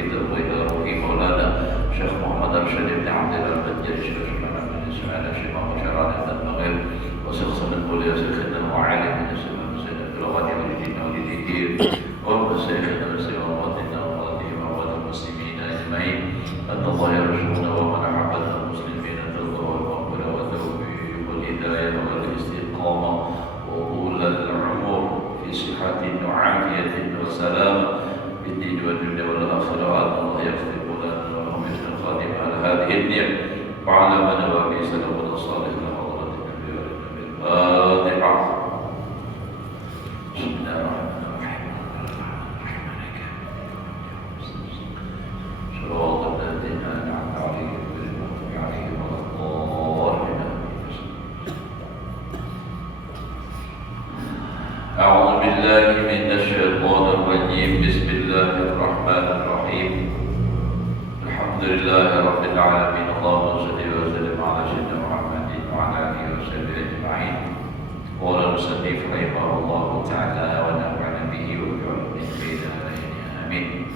kita wa ila ruhi maulana Syekh Muhammad Arsyad bin Abdul Al-Bajjaj Syekh Muhammad bin Ismail Syekh Muhammad Syarani dan Maghrib wa Syekh Salim Mulia Syekhina wa alim min Syekh Sayyid Al-Wadi wa Lidina wa Lidikir wa Syekhina wa Syekhina wa Wadina wa Wadina wa Wadina muslimin ajma'in anna Allah yarshuna wa man ahabbatna muslimina tadwa wa maqbula wa tawfiq wa hidayah wa istiqamah wa ula al-umur fi sihatin wa afiyatin wa salam bid-din wa dunya wal akhirah Allah yaghfir lana wa lahum yasir khatim ala hadhihi an-niyyah wa ala man wa bi sallallahu alaihi wa sallam. أعوذ بالله من الشيطان الرجيم بسم الله الرحمن الرحيم الحمد لله رب العالمين اللهم صل وسلم على سيدنا محمد وعلى آله وصحبه أجمعين قال المصنف رحمه الله تعالى ونفعنا به وبعلومه في الدارين آمين.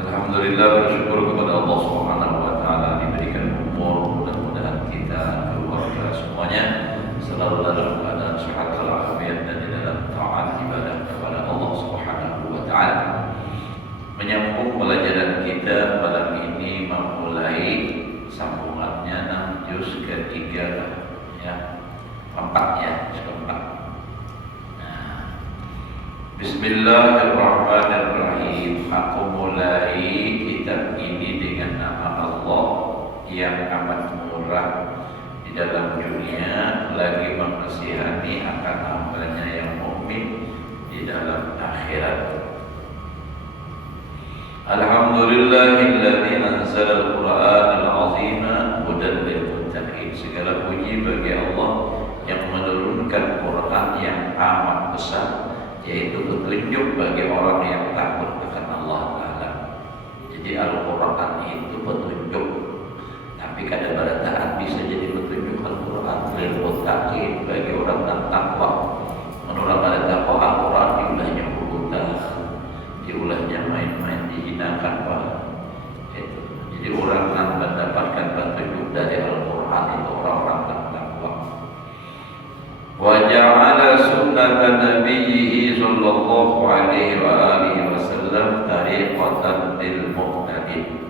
Alhamdulillah, bersyukur kepada Allah Subhanahu wa taala diberikan umur, mudah-mudahan kita keluarga semuanya selalu dalam keadaan sehat walafiat dan di dalam taat ibadah kepada Allah Subhanahu wa taala. Menyambung pelajaran kita malam ini memulai sambungannya 6 juz ketiga ya. 4 ya, juz keempat. Nah, Bismillahirrahmanirrahim. Aku mulai kitab ini dengan nama Allah yang amat murah di dalam dunia, lagi menasihati akan hambanya yang mukmin di dalam akhirat. Alhamdulillahilladzi anzala al-Qur'anal 'azima hudan lil muttaqin. Segala puji bagi Allah yang menurunkan Quran yang amat besar, yaitu petunjuk bagi orang yang takut akan Allah Ta'ala. Jadi Al-Quran itu petunjuk, tapi kadang pada taat bisa jadi petunjuk. Al-Quran lil muttaqin, bagi orang yang takwa. Menurut pada takwa Al-Quran diulahnya berhutang, diulahnya main-main, dihinakan Pak. Itu. Jadi orang yang mendapatkan petunjuk dari Al-Quran itu orang-orang yang takwa. Wa ja'ala sunnatan nabiyhi sallallahu alaihi wa alihi wasallam tariqatan lil muhtadin.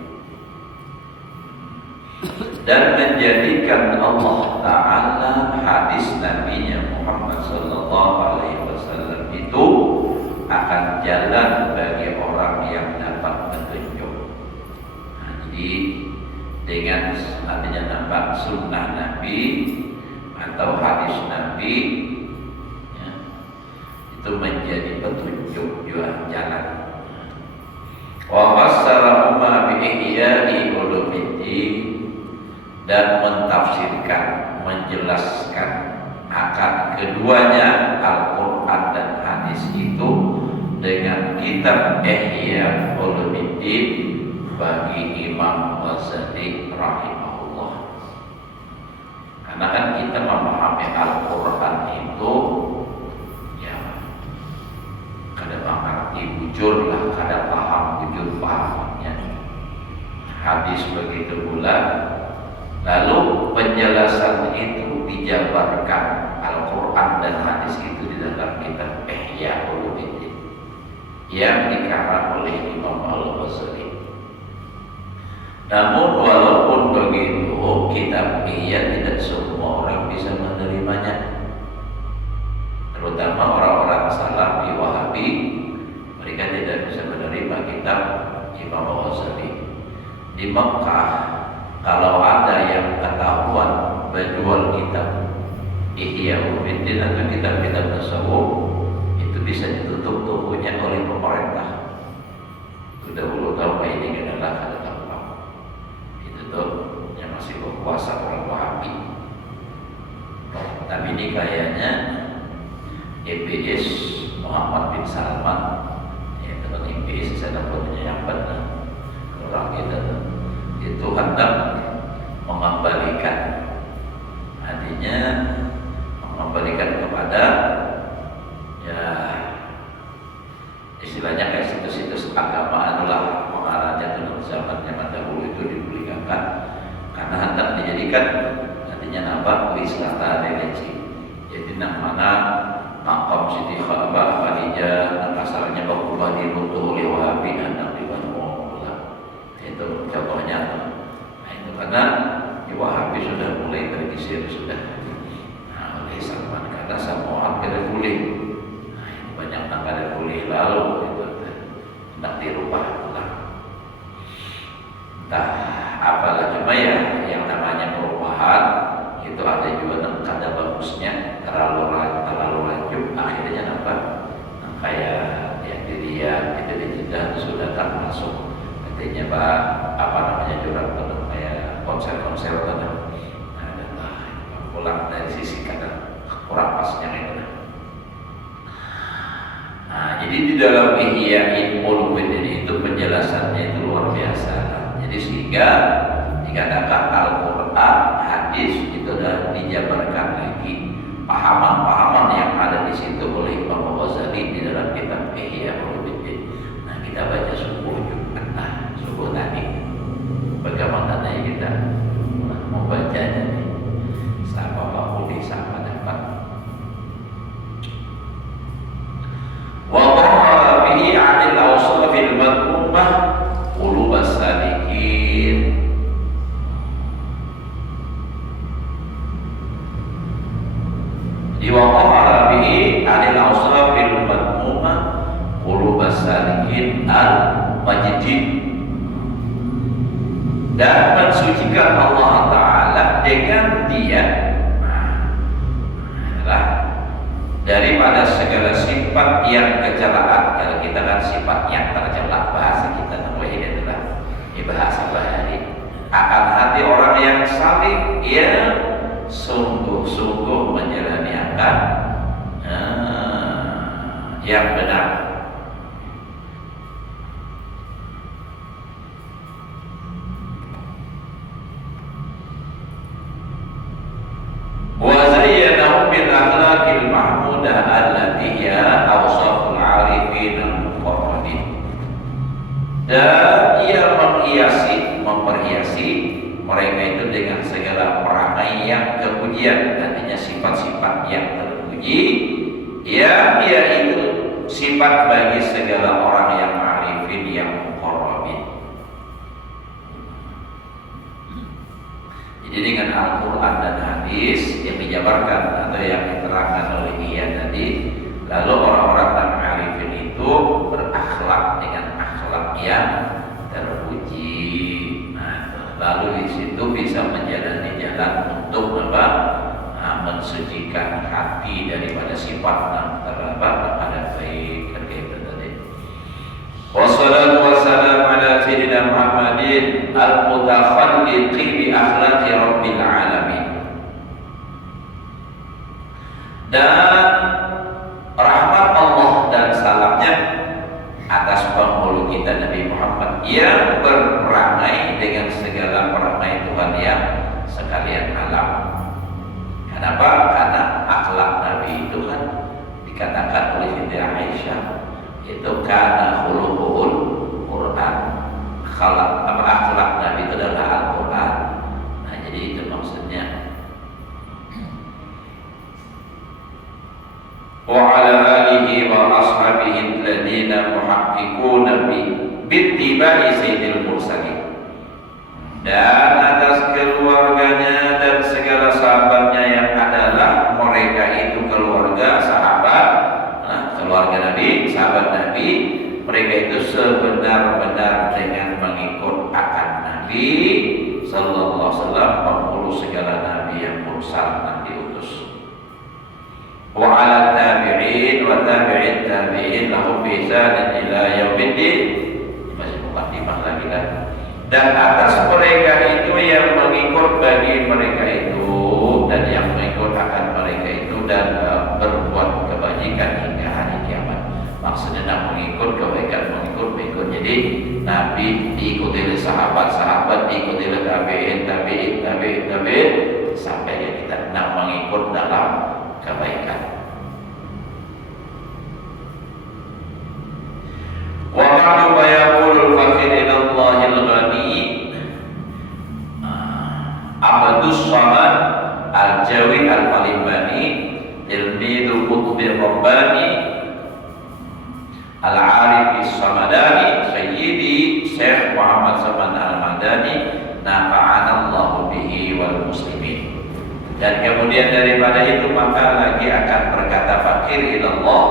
Dan menjadikan Allah Ta'ala hadis Nabi-Nya Muhammad sallallahu alaihi wasallam itu akan jalan bagi orang yang dapat petunjuk. Nah, jadi dengan artinya nampak sunnah Nabi atau hadis Nabi ya, itu menjadi petunjuk jalan. Wa fassara umma bi ihya'i ulumuddin, dan mentafsirkan, menjelaskan akan keduanya Al-Quran dan hadis itu dengan kitab Ihya Ulumuddin bagi Imam Ghazali rahimahullah. Karena kan kita memahami Al-Quran itu ya kadang mengerti bujur lah, kadang paham bujur pahamnya. Hadis begitu pula. Lalu penjelasan itu dijabarkan Al-Quran dan hadis itu di dalam kitab Ihya Ulumuddin yang dikarang oleh Imam Al-Ghazali. Namun walaupun begitu, kitab Ihya tidak semua orang bisa menerimanya. Terutama orang-orang Salafi Wahabi, mereka tidak bisa menerima kitab Imam Al-Ghazali. Di Mekah, kalau ada yang ketahuan menjual kitab Ihya Ulumuddin atau kitab-kitab tasawuf, itu bisa ditutup tokonya oleh pemerintah. Sudah 10 tahun ini adalah ada tempat itu tuh yang masih berkuasa orang Wahabi. Tapi ini kayaknya EPS Muhammad bin Salman, ya teman EPS saya dapatnya yang benar orang kita itu hendak mengembalikan, artinya mengembalikan kepada ya istilahnya kayak situs-situs agama adalah mengarahnya dalam zamannya dahulu itu dipublikakan karena hendak dijadikan nantinya apa wisata religi. Jadi namanya makam Siti Khadijah dan asalnya Bakullah dibutuh oleh Wahabi hendak dibangun itu contohnya. Nah itu karena Wahabi sudah mulai tergisir sudah oleh Salman karena semua orang kada boleh. Nah ini banyak yang kada boleh lalu itu hendak dirubah ulang. Entah apalah cuma ya yang namanya perubahan itu ada juga yang kada bagusnya terlalu lanjut akhirnya apa kayak yang dilihat itu di Jeddah sudah termasuk katanya Pak apa namanya jurang kayak konser-konser ada pulang dari sisi kadang kurang pasnya itu. Nah jadi di dalam Ihya Ulumuddin itu penjelasannya itu luar biasa. Jadi sehingga dikatakan Al-Quran, hadis itu sudah dijabarkan lagi pahaman-pahaman yang ada di situ oleh Imam Ghazali di dalam kitab Ihya Ulumuddin. Nah kita baca subuh Jumat, subuh tadi bagaimana kita membacanya nih sama Pak Budi sama dapat wa dhahara bihi 'anil awsafil madhmumah qulubas salikin. Diwaqara bihi 'anil awsafil madhmumah qulubas salikin al-majid dan mensucikan Allah Ta'ala dengan dia daripada segala sifat yang kecelaan. Kalau kita kan sifat yang tercela bahasa kita namanya adalah bahasa bahari. Akan hati orang yang salih yang sungguh-sungguh menjalani akan yang benar. وزينهم بالأخلاق المحمودة التي هي أوصاف العارفين المقربين. Dan ia memperhiasi mereka itu dengan segala perangai yang kepujian, artinya sifat-sifat yang terpuji, ya itu sifat bagi segala orang yang arifin yang muqarrabin. Jadi dengan Al-Quran dan hadis yang dijabarkan atau yang diterangkan oleh dia tadi, lalu orang-orang yang arifin itu berakhlak dengan akhlak yang terpuji. Nah, lalu di situ bisa menjalani jalan untuk mensucikan hati daripada sifat yang terdapat baik itu tadi. Wassalatu wassalamu ala sayyidina Muhammadin al-mutakhalliqi bi akhlaqi rabbil alamin. Dan rahmat Allah dan salamnya atas penghulu kita Nabi Muhammad yang berperangai dengan segala perangai Tuhan yang sekalian alam. Kenapa? Karena akhlak Nabi itu kan dikatakan oleh Siti Aisyah itu karena khuluqul Quran. Akhlak Nabi itu adalah Al-Quran. Nah jadi itu maksudnya. Wa ala alihi wa ashabihi alladziina muhaqqiquna bittiba'i sayyidil mursalin. Dan atas keluarganya dan segala sahabatnya yang adalah mereka itu keluarga sahabat, keluarga Nabi, sahabat Nabi, mereka itu sebenar-benar dengan mengikut akan Nabi sallallahu alaihi wasallam, penghulu segala nabi yang mursal dan diutus. Wa ala tabi'in wa tabi'in tabi'in lahum bi ihsan ila yaumiddin. Masih mukadimah lagi kan. Dan atas mereka itu yang mengikut bagi mereka itu dan yang mengikut akan mereka itu dan berbuat kebajikan hingga hari kiamat. Maksudnya nak mengikut kebaikan, mengikut. Jadi Nabi diikuti oleh sahabat diikuti oleh tabi'in sampai kita nak mengikut dalam kebaikan. Wa ba'du Al-Jawi Al-Palimbani, Tilmidul Qutbi Rabbani, Al-Arif As-Samadani, Sayyidi Syekh Muhammad Saman Al-Madani, nafa'anallahu bihi wal muslimin. Dan kemudian daripada itu maka lagi akan berkata fakir ilallah.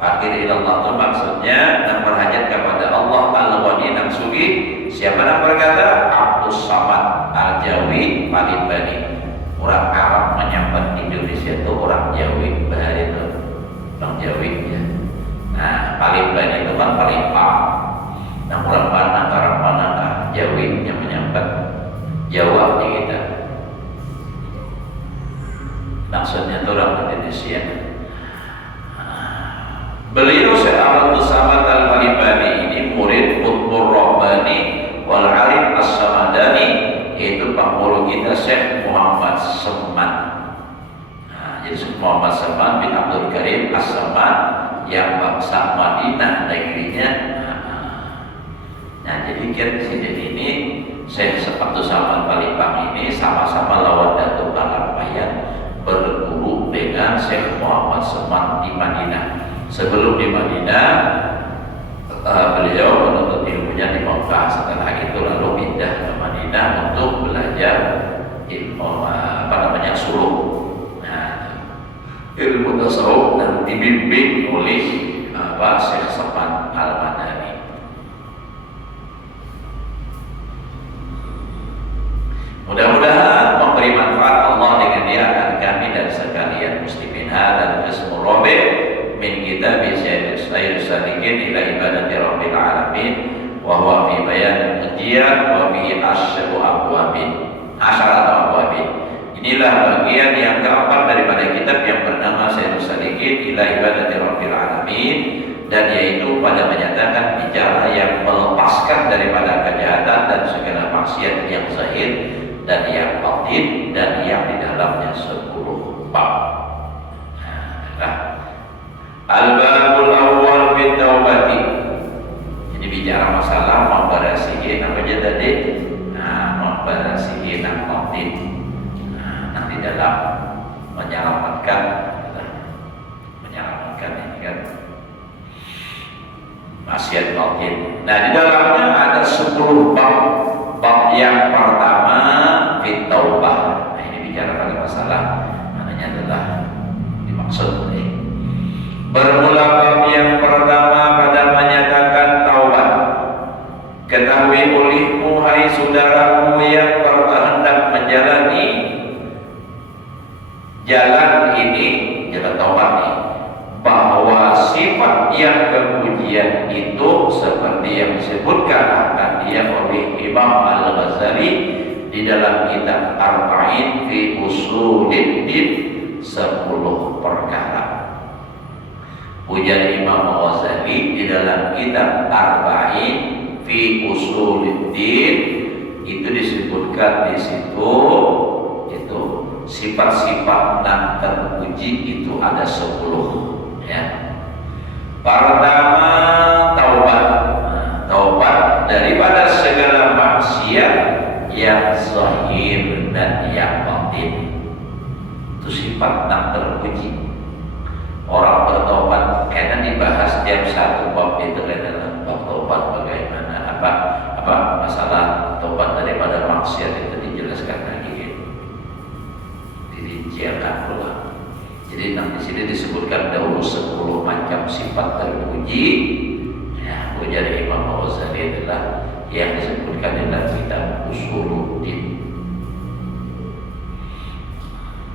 Fakir ilallah itu maksudnya yang berhajat kepada Allah Al-Ghani yang sugi. Siapa yang berkata? Abdus Samad Al-Jawi Palimbani. Orang Arab menyambat Indonesia itu orang Jawi, bahari itu orang Jawi ya. Nah, Palimbani itu kan Palimpang. Nah, orang mana Jawi yang menyambat Jawa di kita. Maksudnya itu orang Indonesia. Beliau Syekh Abdus Samad Al-Palimbani ini murid Qutbur Rabbani wal Arif As-Samadani, yaitu pengurus kita Syekh Muhammad Saman. Jadi Syekh Muhammad Saman bin Abdul Karim As-Saman yang bangsa Madinah negerinya. Nah, jadi kejadian ini Syekh Abdus Samad Palimpang ini sama-sama lawan Datuk Al-Bayan berguru dengan Syekh Muhammad Saman di Madinah. Sebelum di Madinah beliau menuntut ilmunya di Makkah. Setelah itu lalu pindah ke Madinah untuk belajar ilmu suluk. Nah, ilmu tasawuf dan dibimbing oleh Syekh Saman Al-Madani. Mudah-mudahan memberi manfaat Allah dengan dia akan kami dan sekalian muslimin. Dan qismul rabi' min kitab Sayyid Sadiqin ila ibadati rabbil alamin wa huwa fi bayan al-hujjiyah wa fi asyru abwabin. Inilah bagian yang keempat daripada kitab yang bernama Sayyid Sadiqin ila ibadati rabbil alamin, dan yaitu pada menyatakan bicara yang melepaskan daripada kejahatan dan segala maksiat yang zahir dan yang batin dan yang di dalamnya 10 bab. Al-babul awwal fit taubati. Jadi bicara masalah membarasihi apa aja tadi? Membarasihi nang batin. Nah, di dalam menyelamatkan ini kan maksiat batin. Nah, di dalamnya ada 10 bab. Bab yang pertama fit taubah. Nah, ini bicara pada masalah namanya adalah dimaksud ini. Bermula bab yang pertama pada menyatakan taubat. Ketahui olehmu hai saudaramu yang berkehendak menjalani jalan ini, jalan taubat ini, bahwa sifat yang kepujian itu seperti yang disebutkan akan dia oleh Imam Al-Ghazali di dalam kitab Arba'in fi Usuluddin, 10 perkara. Ujar Imam Al-Ghazali di dalam kitab Arba'in fi Usuluddin itu disebutkan di situ itu sifat-sifat yang terpuji itu ada 10 ya. Pertama taubat. Taubat daripada segala maksiat yang zahir dan yang batin. Itu sifat yang terpuji. Orang bertobat karena dibahas setiap satu bab itu adalah bab tobat bagaimana apa masalah tobat daripada maksiat itu dijelaskan lagi, dirincikan pula. Jadi di sini disebutkan dahulu 10 macam sifat terpuji. Ya, ujar Imam Al-Ghazali adalah yang disebutkan dalam kitab Usuluddin,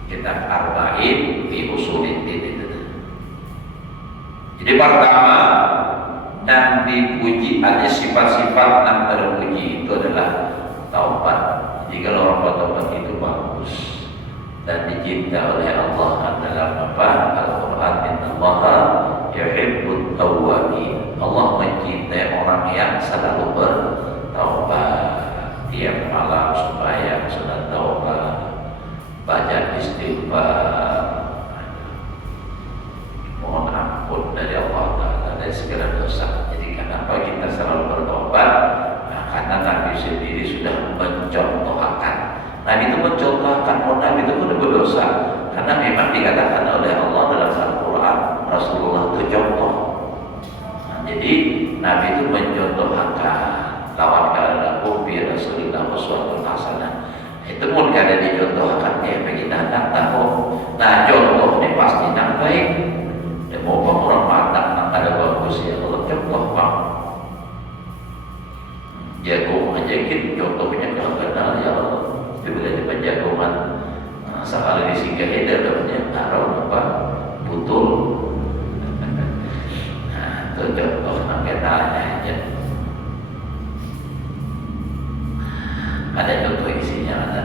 kitab Arba'in fi Usuluddin itu. Jadi pertama yang dipuji ada sifat-sifat yang terpuji itu adalah taubat. Jadi kalau orang bertaubat itu bagus dan dicinta oleh Allah dalam Al-Quran, innallaha yuhibbut tawwabin. Allah mencintai orang yang selalu bertaubat, tiap malam supaya sudah taubat, baca istighfar, mohon ampun dari Allah Ta'ala dari segala dosa. Jadi kenapa kita selalu bertobat? Nah, karena Nabi sendiri sudah mencontohkan. Nabi itu mencontohkan, Nabi itu pun berdosa karena memang dikatakan oleh Allah dalam Al-Quran Rasulullah itu contoh. Jadi Nabi itu mencontohkan lawan kalau bi Rasulullah uswatun hasanah. Itu pun kada dicontohkan ya bagi anak tahu. Nah contoh ini pasti yang baik. Dan mau orang matang nak ada bagus ya Allah contoh bang. Jagung aja gitu contohnya kalau kenal ya Allah. Bila dapat jagungan sekali disinggahi dapatnya taruh apa butul. Nah itu contoh nak kenalnya aja. Ada contoh isinya ada.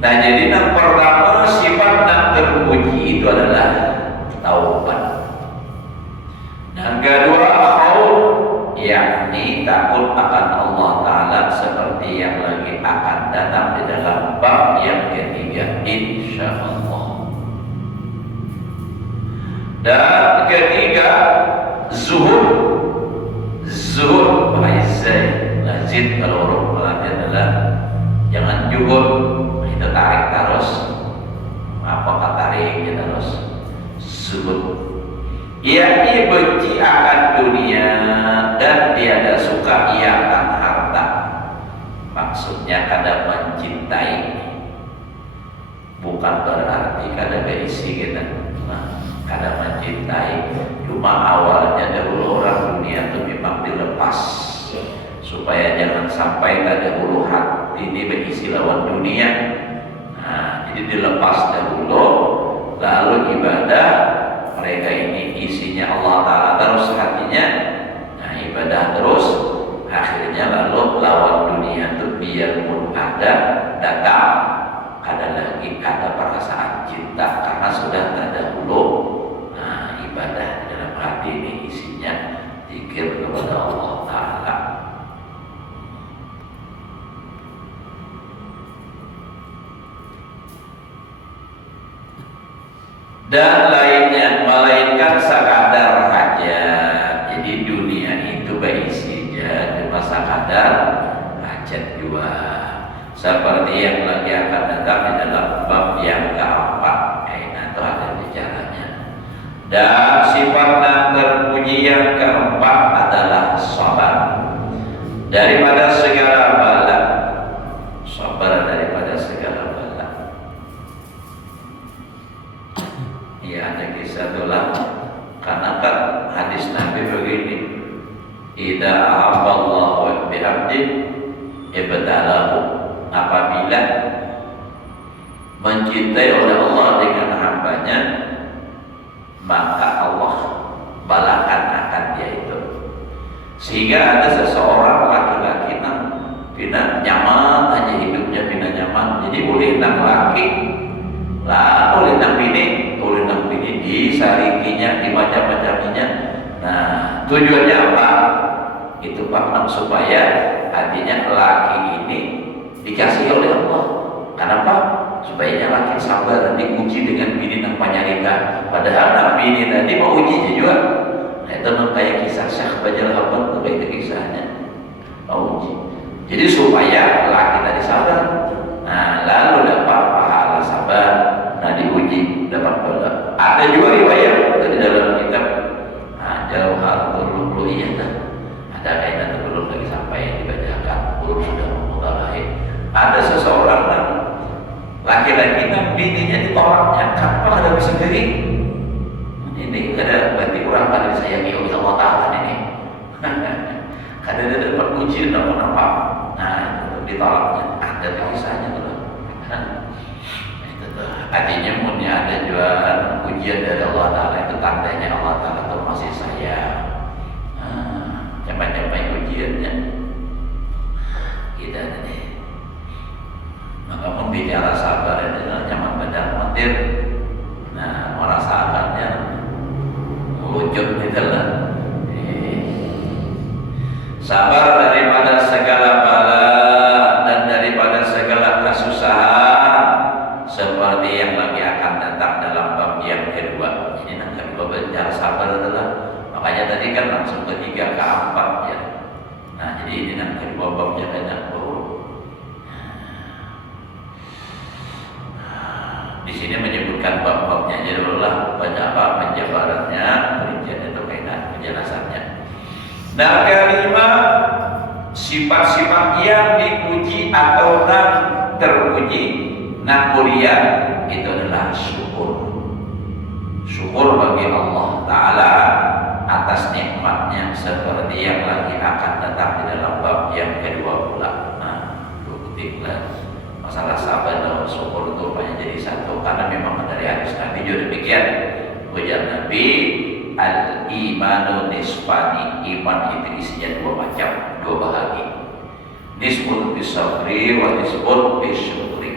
Nah jadi yang pertama sifat yang terpuji itu adalah taubat. Yang kedua khauf, yakni takut akan Allah Ta'ala seperti yang lagi akan datang di dalam bab yang ketiga insyaallah. Dan ketiga zuhud. Zuhud bahasa lazim kalau orang Melayu adalah jangan juhud, kita tarik terus. Apakah tarik kita terus? Zuhud. Yakni benci akan dunia dan tiada suka ia akan harta. Maksudnya kada mencintai, bukan berarti kada berisi kita. Kada mencintai, cuma awalnya dahulu orang dunia itu memang dilepas supaya jangan sampai dahulu hati ini berisi lawan dunia. Nah, jadi dilepas dahulu, lalu ibadah mereka ini isinya Allah Ta'ala terus hatinya. Nah ibadah terus, akhirnya lalu lawan dunia itu biarpun ada datang, ada lagi ada perasaan cinta karena sudah terdahulu. Nah ibadah di dalam hati ini isinya zikir kepada Allah Ta'ala. Dan lainnya melainkan sekadar hajat. Jadi dunia itu berisinya cuma sekadar hajat jua. Seperti yang lagi akan datang di dalam bab yang keempat. Itu ada bicaranya. Dan sifat yang terpuji yang keempat adalah sabar daripada segala bala. Sabar daripada segala bala. Ya ada kisah itulah karena kan hadis Nabi begini, idza ahabballahu bi 'abdin ibtalahu, apabila mencintai oleh Allah dengan hambanya maka Allah balakan akan dia itu. Sehingga ada seseorang laki-laki yang bina nyaman aja hidupnya, bina nyaman, jadi boleh nang laki lah boleh nang bini, boleh nang bini disarikinya, dimacam-macaminya. Nah tujuannya apa? Itu Pak, supaya hatinya laki ini dikasih oleh Allah. Kenapa? Supaya laki sabar dan diuji dengan bini nang panyarika. Padahal nang bini tadi mau uji juga. Nah itu nang kayak kisah Syekh Bajal Haban itu kayak kisahnya mau uji. Jadi supaya laki tadi sabar. Nah lalu dapat pahala sabar. Nah diuji dapat pahala. Ada juga riwayat itu di dalam kitab Jauharatul Lu'lu'iyah. Ada kaitan itu belum lagi sampai dibacakan, belum sudah memulai. Ada seseorang yang laki-laki yang bininya ditolaknya, kenapa ada bisa sendiri? Ini ada berarti kurang pada disayangi oleh Allah Ta'ala ini. Kada ada dapat ujian apa-apa. Nah itu ditolaknya, ada kisahnya tuh. Artinya punya ada juga ujian dari Allah Ta'ala, itu tandanya Allah Ta'ala itu masih sayang. Capai-capai ujiannya kita nih. Maka membicara sabar itu nyaman benar matir. Nah orang sahabatnya wujud itu lah. Sabar daripada segala bala dan daripada segala kesusahan, seperti yang lagi akan datang dalam bab yang kedua. Ini yang kedua bicara sabar adalah, makanya tadi kan langsung ketiga keempat ya. Nah jadi ini yang kedua babnya banyak. di sini menyebutkan bab-babnya aja dulu lah, penjabarannya, perinciannya atau penjelasannya. Nah, kelima, sifat-sifat yang dipuji atau terpuji, mulia itu adalah syukur. Syukur bagi Allah Ta'ala atas nikmatnya seperti yang lagi akan datang di dalam bab yang kedua pula. Nah, buktilah masalah sabar dan syukur itu banyak jadi satu, karena memang dari hadis Nabi juga demikian. Ujar Nabi, al-imanu nisfani, iman itu isinya dua macam, dua bahagi. Nisbun bisabri wa nisbun bisyukri.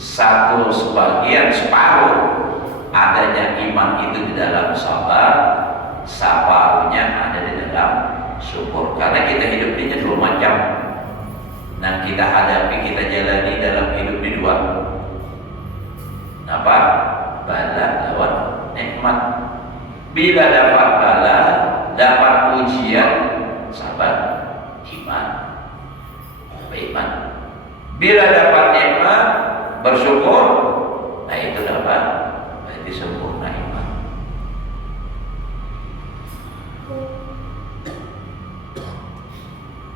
Satu sebagian, separuh adanya iman itu di dalam sabar, separuhnya ada di dalam syukur. Karena kita hidup ini dua macam. Nah, kita hadapi, kita jalani dalam hidup di dua. Apa? Bala lawan nikmat. Bila dapat bala, dapat ujian, sabar, iman. Iman. Bila dapat nikmat, bersyukur, nah itu dapat berarti sempurna iman.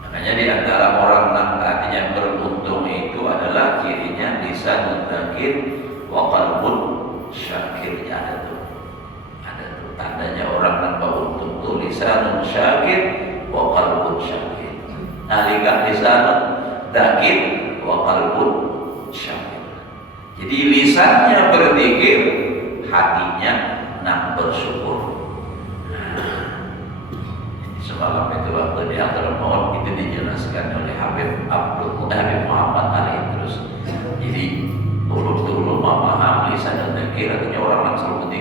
Makanya di antara orang yang beruntung itu adalah cirinya lisanun dzakir wa qalbun syakir. Ada tuh tandanya orang yang beruntung tuh lisanun syakir wa qalbun syakir. Nalika lisanun dzakir wa qalbun syakir. Jadi lisannya berzikir, hatinya bersyukur. Semalam itu waktu di antara maut itu dijelaskan oleh Habib Muhammad Ali terus. Jadi dulu memaham lisan dan dzikir, artinya orang yang selalu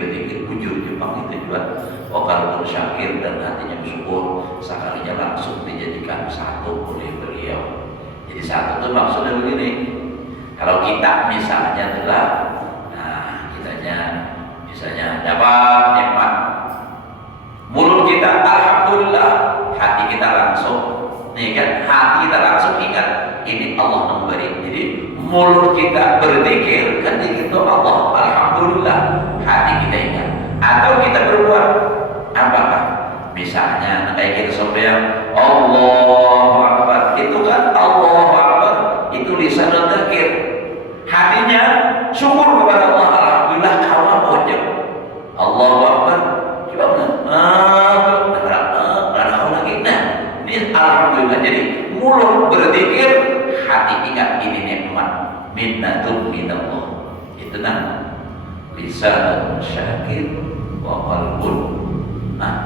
berzikir bujur Jepang itu juga qalbun syakir dan hatinya bersyukur, sekalinya langsung dijadikan satu oleh beliau. Jadi satu itu maksudnya begini. Kalau kita misalnya adalah, misalnya dapat nikmat, mulut kita alhamdulillah, hati kita langsung, hati kita langsung ingat ini Allah memberi. Jadi mulut kita berzikir, kan itu Allah, alhamdulillah, hati kita ingat. Atau kita berbuat apakah? Misalnya kayak kita sembahyang Allahu Akbar, itu kan Allahu Akbar, itu lisan dan dzikir. Hatinya syukur kepada Allah, alhamdulillah kawan ojek Allahu Akbar. Coba ini alhamdulillah. Jadi mulut berzikir, hati ingat ini nikmat, minnatun minallah. Itu lisanun syakir wa qalbun.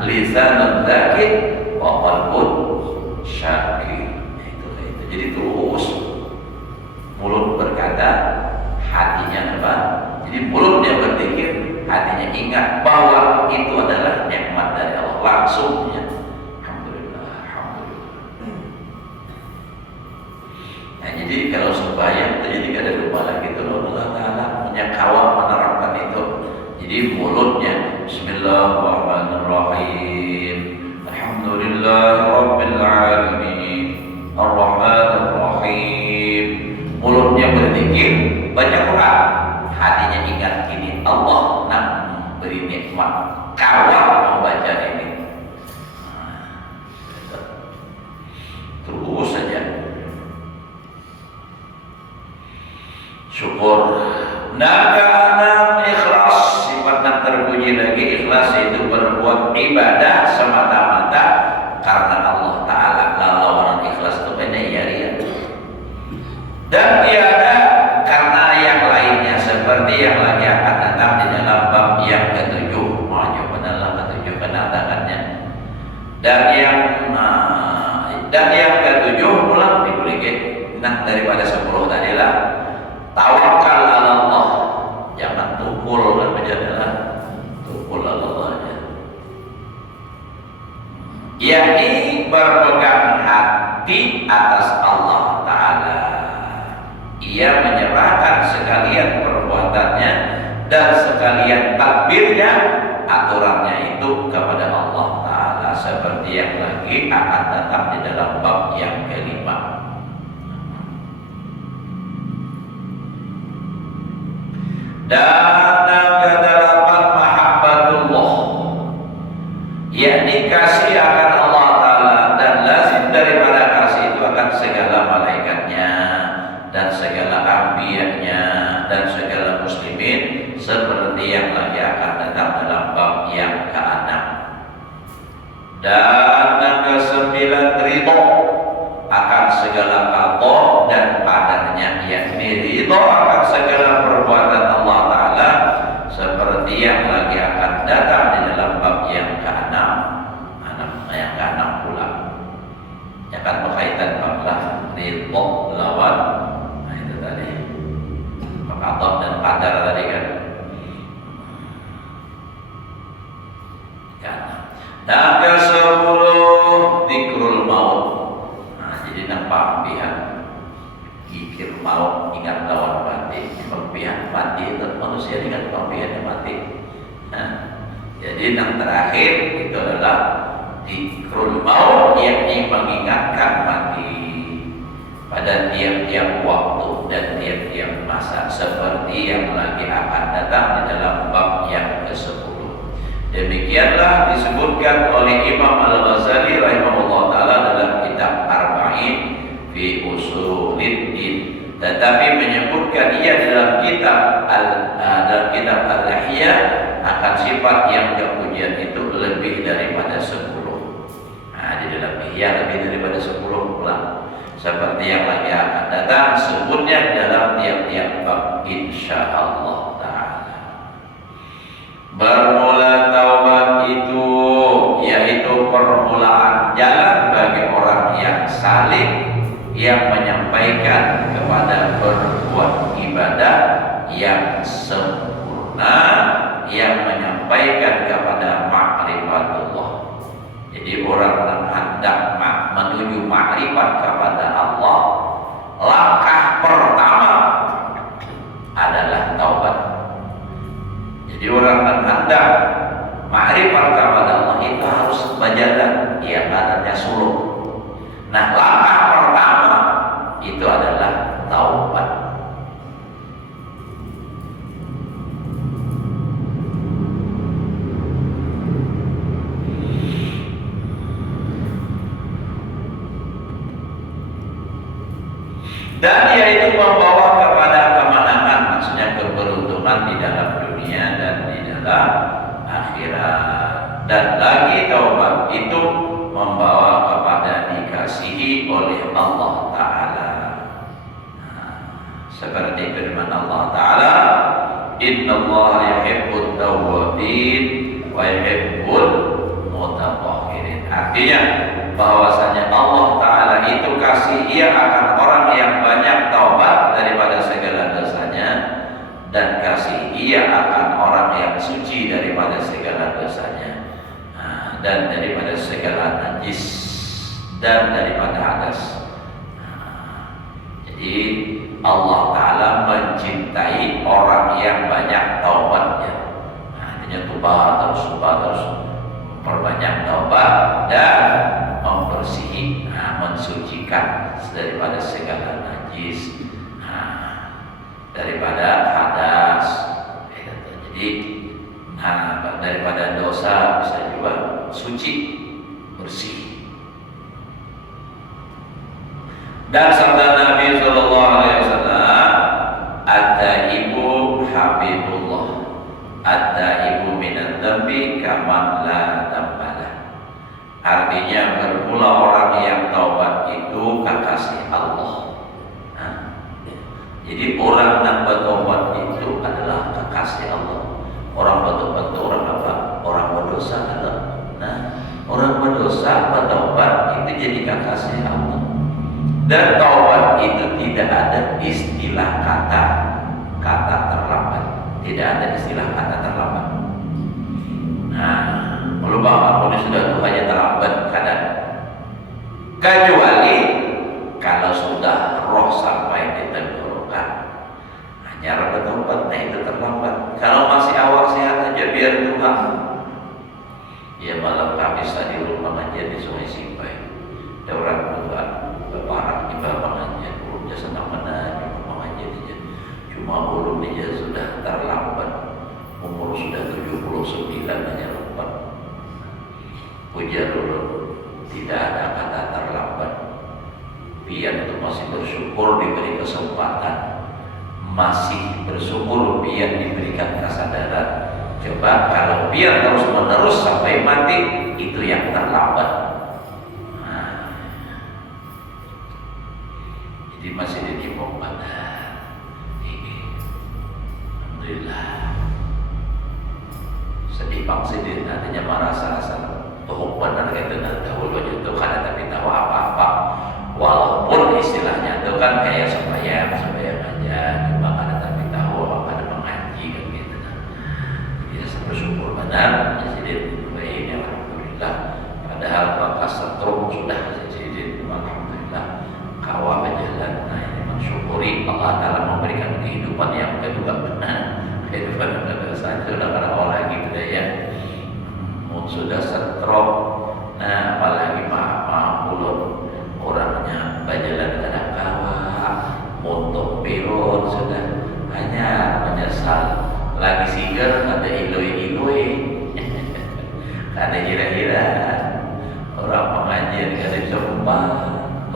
Lisanun dzakir wa qalbun syakir. Itu. Jadi terus mulut berkata, hatinya apa? Jadi mulutnya berzikir, hatinya ingat bahwa itu adalah nikmat dari Allah, langsung ya. Nah, jadi kalau sembahyang jadi ada lupa lagi itu Allah Ta'ala punya kawan menerapkan itu. Jadi mulutnya Bismillahirrahmanirrahim, Alhamdulillahirabbil alamin, Ar-Rahmanir-Rahim. Mulutnya berzikir, baca Quran, hatinya ingat ini Allah beri nikmat, kawan membaca ini. Terus saja syukur. Karena ikhlas, sifat yang terpuji lagi, ikhlas itu berbuat ibadah semata-mata karena Allah Ta'ala. Kalau orang ikhlas itu benar ya, dan tiada karena yang lainnya, seperti yang lagi akan datang di dalam bab yang ketujuh. Maju benar ketujuh penandatannya. Dan yang ketujuh pulang diberi daripada 10 tadi lah. Tawakal ala Allah, jangan tukul kan berjalan, tukul ala Allah aja. Yakni berpegang hati atas Allah Ta'ala. Ia menyerahkan sekalian perbuatannya dan sekalian takbirnya, aturannya itu kepada Allah Ta'ala, seperti yang lagi akan datang di dalam bab yang kelima. Dan yang kedelapan mahabbatullah, yakni kasih akan Allah Ta'ala, dan lazim daripada kasih itu akan segala malaikatnya dan segala anbiya'nya dan segala muslimin, seperti yang lagi akan datang dalam bab yang ke-6. Dan yang ke-9 ridho akan segala qada dan qadarnya, yakni ridho akan segala perbuatan Allah Ta'ala, seperti yang lagi akan datang di dalam bab yang ke-6, yang ke-6 pula. Ya kan berkaitan bablah ridho lawan, nah itu tadi qada dan qadar tadi kan. Dan ke-10 zikrul maut. Nah, jadi nampak pihak zikir maut, ingat lawan mati. Pihak mati itu manusia ingat pihaknya mati. Nah, jadi yang terakhir itu adalah zikrul maut, yakni mengingatkan mati pada tiap-tiap waktu dan tiap-tiap masa, seperti yang lagi akan datang di dalam bab yang ke-10. Demikianlah disebutkan oleh Imam Al-Ghazali rahimahullah ta'ala dalam kitab Arba'in fi Usuluddin, tetapi menyebutkan ia dalam kitab Al-Ihya akan sifat yang kemudian itu lebih daripada 10. Nah, di dalam Ihya lebih daripada 10 pula, seperti yang lagi akan datang sebutnya dalam tiap-tiap bab insyaallah ta'ala. Bermula taubat itu yaitu permulaan jalan bagi orang yang saleh, yang menyampaikan kepada berbuat ibadah yang sempurna, yang menyampaikan kepada ma'rifatullah. Jadi orang yang hendak menuju ma'rifat kepada Allah, langkah pertama adalah taubat. Jadi orang yang hendak ma'rifat kepada Allah itu harus berjalan, yang adanya suluk. Nah, langkah pertama itu adalah taubat. Dan yaitu membawa kepada kemenangan, maksudnya keberuntungan di dalam dunia dan di dalam akhirat. Dan lagi taubat itu membawa kepada dikasihi oleh Allah Ta'ala. Seperti firman Allah Ta'ala, innallaha yuhibbut tawwabin wa yuhibbul mutatahhirin. Artinya bahwasanya Allah Ta'ala itu kasih ia akan orang yang banyak taubat daripada segala dosanya, dan kasih ia akan orang yang suci daripada segala dosanya, dan daripada segala najis dan daripada hadas. Jadi Allah Ta'ala mencintai orang yang banyak taubatnya. Artinya terus perbanyak taubat dan membersihi, mensucikan daripada segala najis, daripada hadas. Jadi daripada dosa bisa juga suci, bersih. Dan sabda Nabi sallallahu alaihi wasallam, at-taibu habibullah, at-taibu minadz dzambi kaman la dzambalah. Artinya bermula orang yang taubat itu kekasih Allah. Jadi orang yang bertobat itu adalah kekasih Allah. Orang bertobat itu orang apa? Orang berdosa ada. Nah, orang berdosa bertobat itu jadi kekasih Allah. Dan taubat itu tidak ada istilah kata terlambat. Tidak ada istilah kata terlambat. Nah, kalau bapak ini sudah Tuhannya terlambat kadang. Kecuali kalau sudah roh sampai di tenggorokan, hanya bertobat, nah itu terlambat. Kalau masih awal sehat aja biar Tuhan. Ya malam Kamis tadi rumah pengajian di Sungai Simpai, ada orang tua beparang di bawah pengajian, belum senang mana pengajian aja. 50 dia sudah terlambat, umur sudah 79 hanya lambat. Puja dulu, tidak ada kata terlambat. Pian itu masih bersyukur diberi kesempatan, masih bersyukur pian diberikan kesadaran. Coba kalau pian terus menerus sampai mati, itu yang terlambat. Nah, jadi masih ditimpa pada ini. Alhamdulillah. Sedih bang sedih, nantinya merasa-rasa tuh benar gitu, dahulu itu karena tapi tahu apa-apa. Walaupun istilahnya itu kan kayak sembahyang aja, cuma karena tapi tahu apa ada mengaji kan gitu. Jadi bersyukur benar, jadi ini alhamdulillah. Padahal bekas setrum sudah jadi alhamdulillah kawah berjalan. Nah ini mensyukuri Allah Taala memberikan kehidupan yang kedua benar, kehidupan kedua saja sudah karena orang gitu deh ya. Sudah setrum, nah apalagi maaf ulun orangnya berjalan ke kawah, motor pirun sudah hanya menyesal. Lagi sigar ada iloi-iloi, ada hira-hira. Orang pengajian kada bisa umpat,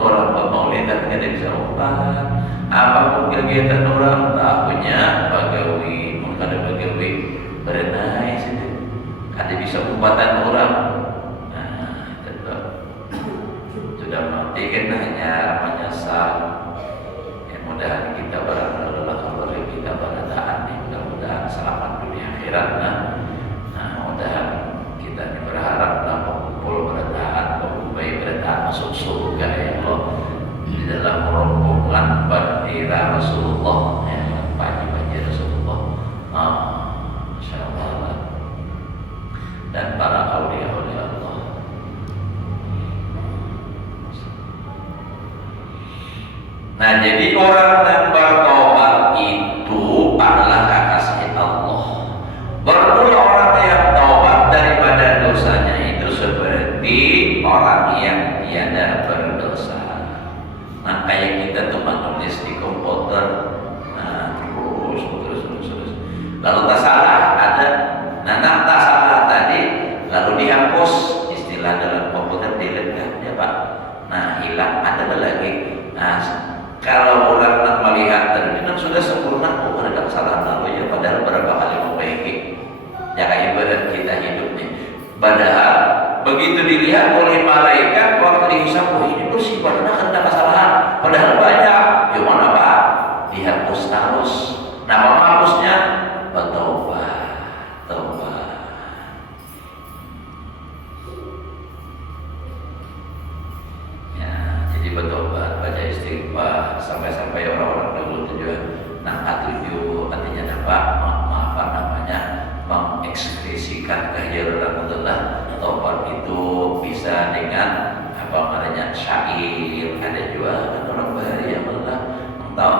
orang pemaulidan kada bisa umpat. Apapun kegiatan orang tahunya bagawi, kada bagawi berenai saja. Kada bisa umpatan orang. Nah, sudah mati kan hanya menyesal. Mudah-mudahan kita berlelah keluarga kita berataan nih, mudah-mudahan selamat dunia akhirat. Nah, mudah-mudahan kita berharap kumpul berataan, baik berataan masuk surga ya Allah di dalam rombongan bendera Rasulullah, ya pagi-pagi Rasulullah. Masya Allah. Dan para aulia-aulia Allah. Nah, jadi orang yang bertobat itu adalah kekasih Allah. Bermula orang yang taubat daripada dosanya itu seperti orang yang tiada berdosa. Nah, kayak kita tuh menulis di komputer, nah terus. Lalu tak salah ada, nah tak salah tadi, lalu dihapus, istilah dalam komputer delete kan ya Pak. Nah hilang, ada lagi. Nah kalau orang nak melihat tadi kan sudah sempurna, oh ada kesalahan lalu ya, padahal berapa kali memperbaiki. Ya kayak ibadat kita hidup nih. Padahal begitu dilihat oleh malaikat waktu dihisab, oh ini bersih, padahal kan ada kesalahan, padahal banyak. Gimana Pak? Dihapus terus. Nah menghapusnya bertobat. Bertobat, baca istighfar, sampai orang-orang dulu tujuan tujuh artinya apa namanya mengekspresikan kehadiran Allah. Tobat itu bisa dengan apa namanya syair, ada juga kan orang bahari yang tahu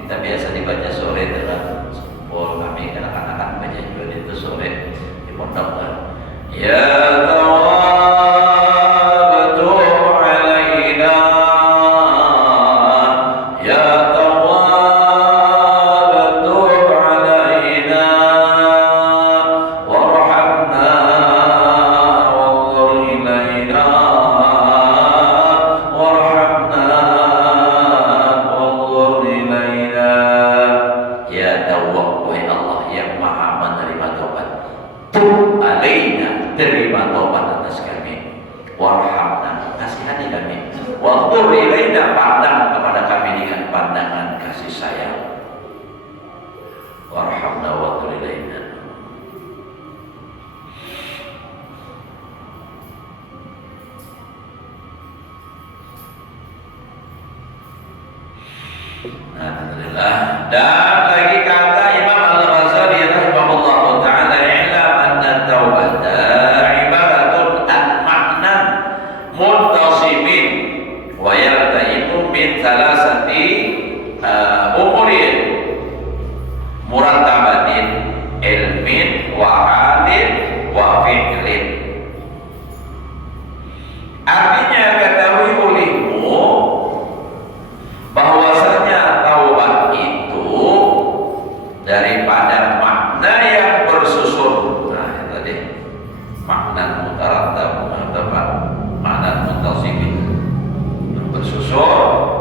kita biasa dibaca sore dalam sekolah kami anak-anak baca juga itu sore di pondok ya terima taubat atas kami, warhamna kasihani kami, waqtur ilaina pandang kepada kami dengan pandangan kasih sayang, warhamna waqtur ilaina. Alhamdulillah. Dan lagi kata Imam Al-Ghazali rahimahullah ta'ala, i'lam anna taubata ibaratun an ma'nan muntasimin wa yartaimu min thalathati umurin murattabatin ilmin wa adin wa fi'lin. Artinya ketahui olehmu bahwasanya taubat itu makna mutarattab apa makna mutasibin bersusun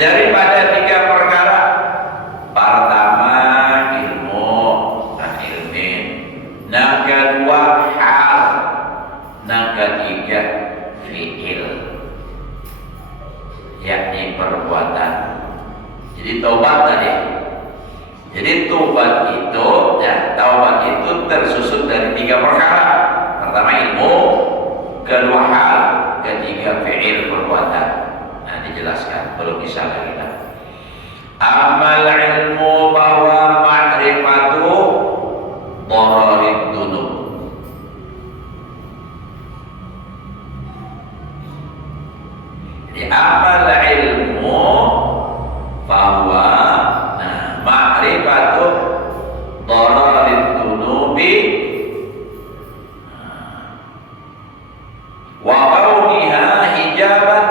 daripada tiga perkara. Pertama ilmu dan ilmin, yang kedua hal, yang ketiga fi'il, yakni perbuatan. Jadi taubat tadi. Jadi taubat itu tersusun dari tiga perkara. Pertama ilmu, kedua hal, ketiga fi'il perbuatan. Nah dijelaskan, belum bisa lagi lah. Amal ilmu bahwa ma'rifatu dhararid dunub. Jadi amal ilmu bahwa ma'rifatu dhararid dunubi wa kauniha hijaban.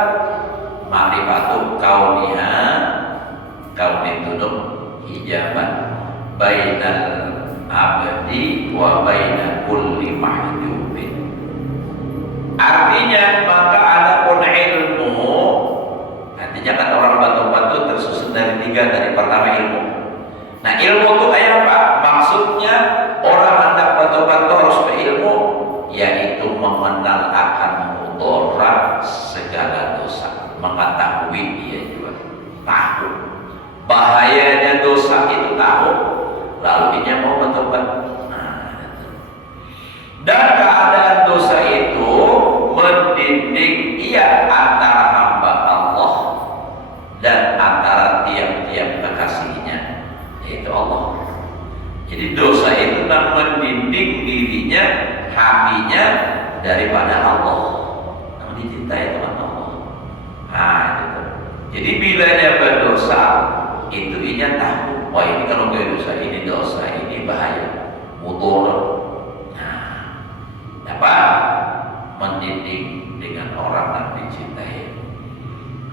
Ma'rifatu kauniha kaunid dunub hijaban bainal abdi wa baina kulli mahjubin. Artinya maka adapun ilmu, artinya kan orang batu-batu tersusun dari tiga. Dari pertama ilmu. Nah ilmu itu kayak apa? Maksudnya orang hendak batu-batu harus berilmu, yaitu mengenal akan mudarat segala dosa, mengetahui dia juga tahu bahayanya dosa itu, tahu, lalu dia mau bertobat. Dan keadaan dosa itu mendinding ia antara hamba Allah dan antara tiap-tiap kekasihnya, yaitu Allah. Jadi dosa itu mendinding dirinya, hatinya daripada Allah, yang dicintai Tuhan Allah. Nah, itu. Jadi bila dia berdosa, itu dia tahu, wah ini kalau gue dosa, ini bahaya, mudarat. Apa? Mendidik dengan orang yang dicintai.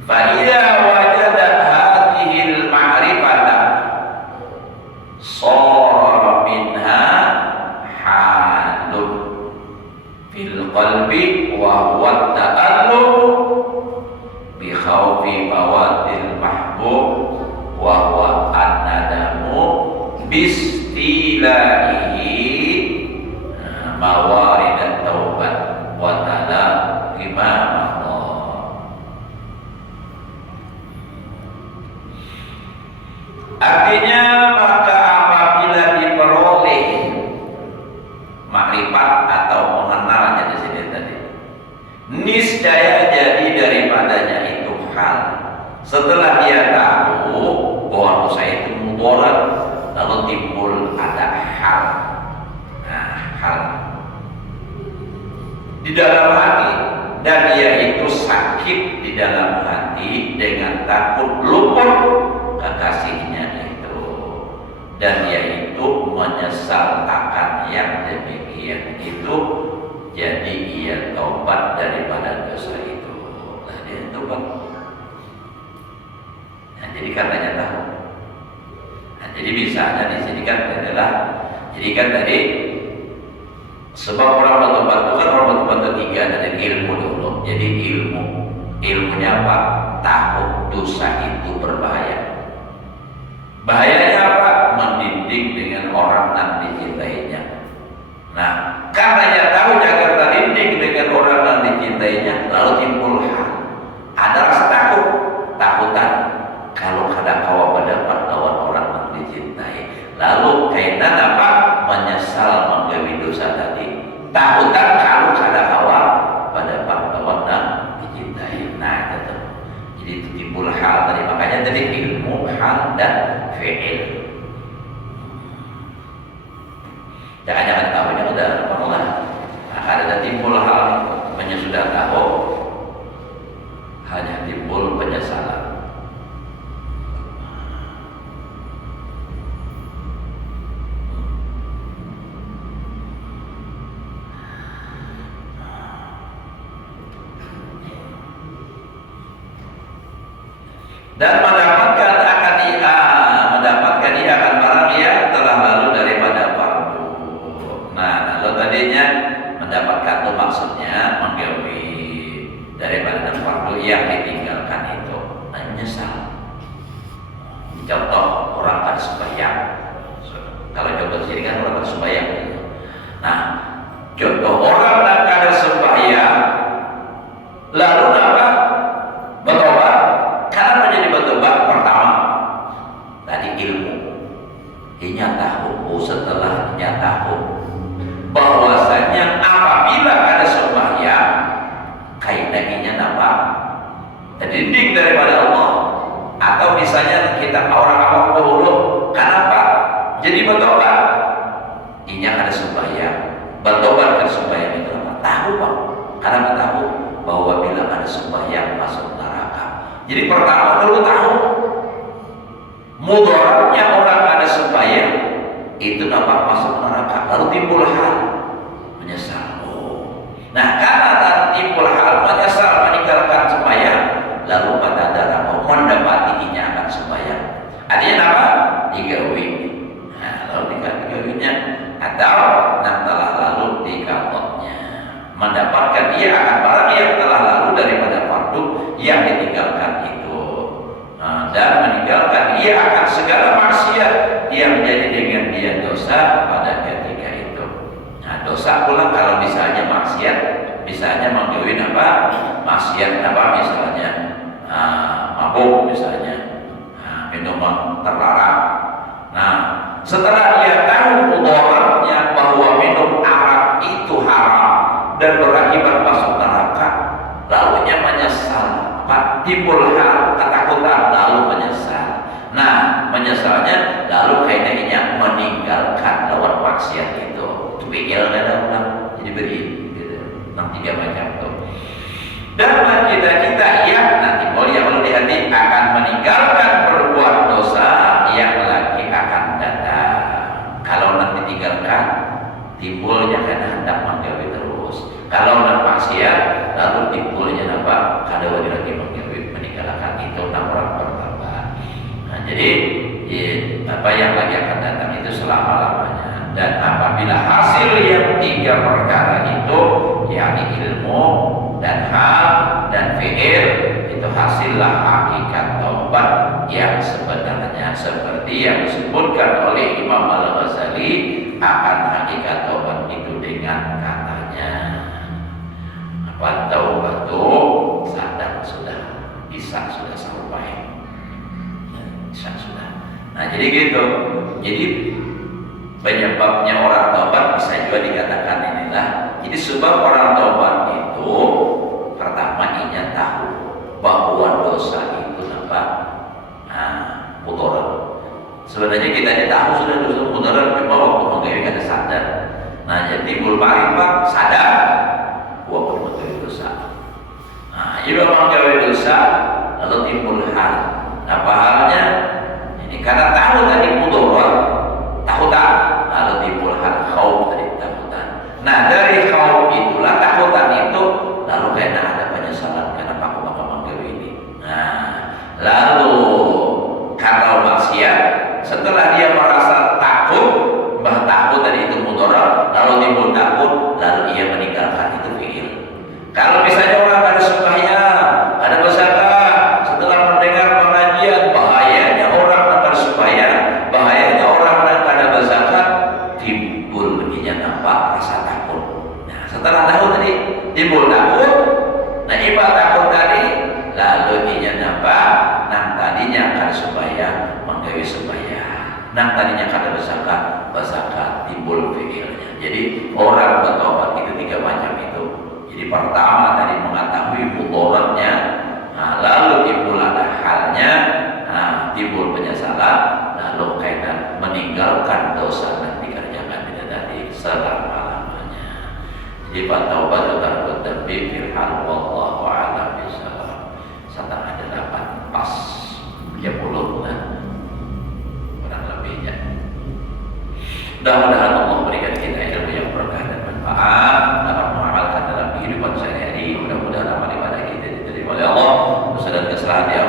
Fa idza wajada hadhil ma'rifata shara minha halun fil qalbi wa huwa ta'allum bi khawfi fawatil mahbub wa huwa an-nadamu bistilaihi mawarid at-taubat wa ta'ala imam Allah. Artinya maka apabila diperoleh makrifat atau mengenalnya di sini tadi, niscaya jadi daripadanya itu hal. Setelah dia tahu bahwa dosa itu mudarat, lalu timbul ada hal. Nah, hal di dalam hati, dan ia itu sakit di dalam hati dengan takut luput kekasihnya itu, dan ia itu menyesal akan yang demikian itu. Jadi ia taubat daripada dosa itu. Nah, dia taubat. Nah, jadi katanya tahu. Nah, jadi misalnya di sini kan adalah, jadi kan tadi sebab orang bertobat itu kan orang bertobat tiga, dari ilmu dulu. Jadi ilmunya apa? Tahu dosa itu berbahaya. Bahayanya apa? Mendidik dengan orang yang dicintainya. Nah, karena dia tahu Jakarta didik dengan orang yang dicintainya, lalu timbul ada rasa takut, takutan kalau kadang kawa berdapat lawan orang yang dicintai. Lalu kaitan apa? Menyesal menggawi dosa tadi. Takutan kalau kadang kawa berdapat lawan yang dicintai. Nah, itu. Jadi itu timbul hal tadi. Makanya tadi ilmu, hal dan fi'il. Jangan tahunya udah pernah. Nah, ada timbul hal, sudah tahu, hanya timbul penyesalan. Dan mendapatkan ia akan barang yang telah lalu daripada Contoh orang yang kada sembahyang lalu apa? Bertobat. Kenapa jadi bertobat? Pertama, tadi ilmu. Ia tahu, setelah ia tahu bahwasanya apabila ada sembahyang kaitannya apa? Terdidik daripada Allah. Atau misalnya kita orang awam dahulu, kenapa jadi bertobat? Ini ada sembahyang, bertobat ke sembahyang itu apa? Tahu Pak, karena tahu bahwa bila ada sembahyang masuk neraka. Jadi pertama dulu tahu mudaratnya orang ada sembahyang itu nampak masuk neraka, lalu timbul hal menyesal. Nah, karena timbul hal menyesal meninggalkan sembahyang, lalu pada darah mau mendapati ini akan sembahyang. Artinya apa? Digawi. Nah, lalu digawinya atau telah lalu dikabotnya. Mendapatkan dia akan barang yang telah lalu daripada fardu yang ditinggalkan itu. Dan meninggalkan ia akan segala maksiat yang menjadi dengan dia dosa pada ketika itu. Nah, dosa pula kalau misalnya maksiat, misalnya menjauhi apa? Maksiat apa misalnya? Mabuk misalnya, minuman terlarang. Nah, setelah dia tahu mudaratnya bahwa minum arak itu haram dan berakibat masuk neraka, lalu ia menyesal. Timbul hal ketakutan, lalu menyesal. Nah, menyesalnya lalu kayaknya meninggalkan lawan maksiat itu. Pikir ada ulang jadi beri gitu. Nanti dia macam itu. Dan kita yang nanti mulia Allah di hati akan meninggalkan berbuat dosa yang lagi akan datang. Kalau nanti tinggalkan, timbulnya karena hendak menggawi terus. Kalau nak maksiat, lalu timbulnya apa? Kada wajib lagi menggawi meninggalkan itu orang bertambah. Nah, jadi apa yang lagi akan datang itu selama-lamanya. Dan apabila hasil yang tiga perkara itu, yakni ilmu dan hal dan fi'il, itu hasillah hakikat taubat yang sebenarnya seperti yang disebutkan oleh Imam Al-Ghazali akan hakikat taubat itu dengan katanya apa? Taubat itu sadar sudah bisa sudah sampai bisa sudah. Nah, jadi gitu. Jadi penyebabnya orang taubat bisa juga dikatakan inilah. Jadi sebab orang taubat itu pertama ia tahu bahwa dosa itu apa? Mudarat. Sebenarnya kita tahu sudah dosa mudarat, memang waktu menggawe kada sadar. Nah, jadi timbul marifat sadar bahwa menggawe dosa. Nah, ia menggawe dosa lalu timbul hal. Apa halnya? Ini karena tahu tadi mudarat, tahu tak? Lalu timbul hal khauf tadi takutan. Nah, dari khauf itulah takutan itu lalu karena ada penyesalan kenapa aku bakal menggawe ini. Nah, lalu kalau maksiat setelah dia merasa takut, takut tadi itu mudarat, lalu timbul takut, lalu ia meninggalkan itu fi'il. Kalau misalnya orang ada sembahyang, ada berzakat, setelah mendengar pengajian, bahayanya orang akan sembahyang, bahayanya orang akan ada berzakat, timbul begini nampak rasa takut. Nah, setelah tahu tadi timbul takut, nah ibarat takut tadi, lalu ia nampak, nah tadinya akan sembahyang, menggawe sembahyang. Nah tadinya kada berzakat, timbul fi'ilnya. Jadi orang bertobat itu tiga macam itu. Jadi pertama tadi mengetahui mudaratnya, nah, lalu timbul ada halnya, nah, timbul penyesalan, lalu kaitan meninggalkan dosa dan dikerjakan tidak tadi selama-lamanya. Jadi bertobat terkut demi firman wallahu a'lam bishawab. Serta ada 8 pas 30 kurang lebihnya. Mudah-mudahan Allah memberikan kita ilmu yang berkah dan manfaat dapat mengamalkan dalam kehidupan sehari-hari. Mudah-mudahan amal ibadah kita diterima oleh Allah, dosa dan kesalahan yang